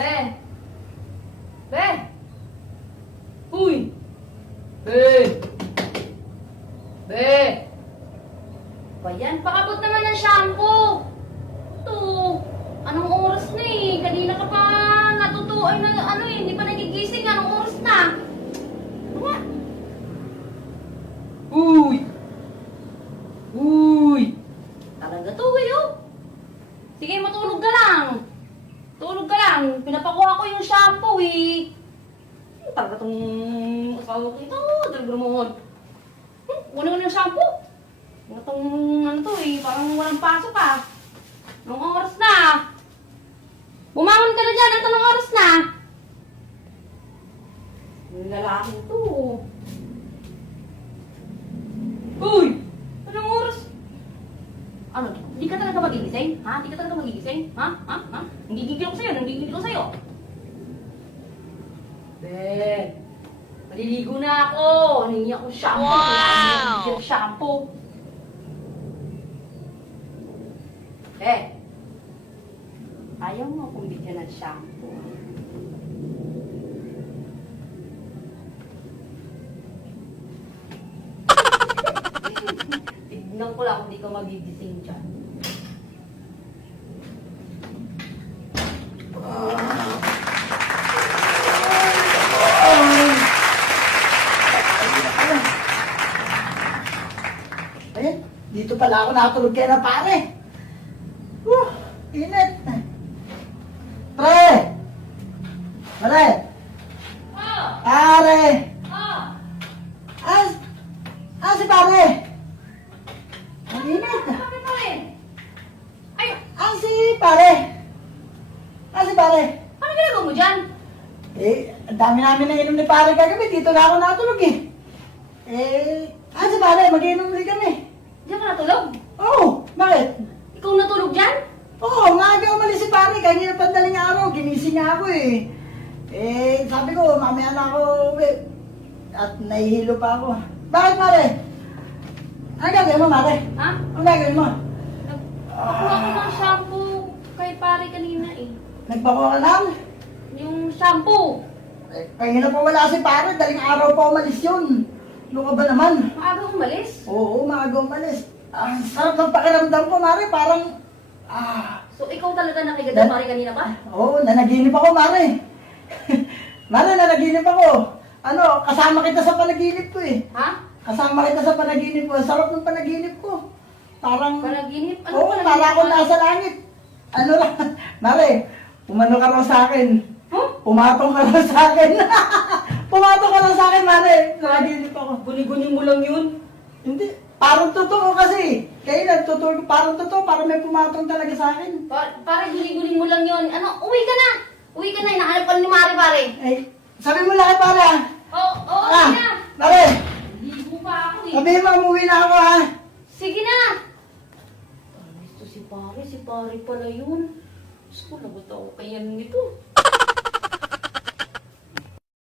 Be! Be! Uy! Be! Be! Ba yan? Pakabot naman ng shampoo! Ito, anong oras na eh? Kanina ka pa natutuan na ano eh, hindi pa nagigising. Anong oras na? Ano nga? Uy! Uy! Talaga to eh oh! Sige, matulog ka lang! Tulog ka lang! Pinapakuha ko yung shampoo eh! Talaga tong asawa ko ito, talaga naman. Wala nga ng shampoo. Wala tong ano to eh, parang walang pasok ah. Anong oras na? Bumangon ka na dyan, at anong oras na? Yung lalaki to. Uy! Anong oras? Ano? Di ka talaga magigising? Ha? Di ka talaga magigising? Ha? Ha? Ha? Nanggigigil ako sa'yo, nanggigigil ako sa'yo. Be, maliligo na ako. Hiningi ako shampoo. Wow! Hindi shampoo. Ayaw mo akong bigyan ng shampoo. Tignan ko lang kung di ka magigising dyan. Ayan, dito pala ako nakatulog kaya na pare. Init. Pre! Pare! Oh! Pare! Oh! Si pare! Ang init. Bakit pa rin? Ay! Si pare! Si pare! Ano ginagawa mo dyan? Ang dami namin na inom ni pare kagabi. Dito na ako natulog eh. Si pare, mag-inom ulit kami. Diyan ka natulog? Oo, bakit? Ikaw natulog dyan? Oo, maaga umalis si pare. Kanina pandaling araw, ginising nga ako eh. Sabi ko, mamaya na ako uwi. At nahihilo pa ako. Bakit pare? Ano gagawin mo, pare? Ha? Ano gagawin mo? Nagpakuha ko ng shampoo kay pare kanina eh. Nagpakuha ka lang? Yung shampoo. Kanina pa wala si pare. Daling araw pa umalis yun. Ano ka ba naman? Maaga umalis. Oo, maaga umalis. Ang sarap ng pakiramdam ko, Mare. Parang, So ikaw talaga nakigadang pare kanina pa? Oo, nanaginip ako, Mare. Mare, nanaginip ako. Ano, kasama kita sa panaginip ko eh. Ha? Kasama kita sa panaginip ko. Ang sarap ng panaginip ko. Parang, Panaginip? Ano oo, panaginip? para ako nasa langit. Ano lang, Mare, umano ka raw sa akin. Huh? Pumatong ka raw sa akin. Pumatong ka raw sa akin, Mare. Nanaginip ako. Guni-guni mo lang yun. Hindi. Parang totoo kasi. Kaya nagtutulog, parang totoo, parang may pumatong talaga sa akin. Pare, guni-guni mo lang yun. Ano, uwi ka na! Uwi ka na, hinahanap ka ni Mari, pare. Ay, sabi mo lang pare ha. Oo, Ah, uwi na. pare, Ligo pa ako eh. sabihin mo, umuwi na ako ha. Sige na! Gusto si pare pala yun. Gusto ko, nagot ako kaya nito.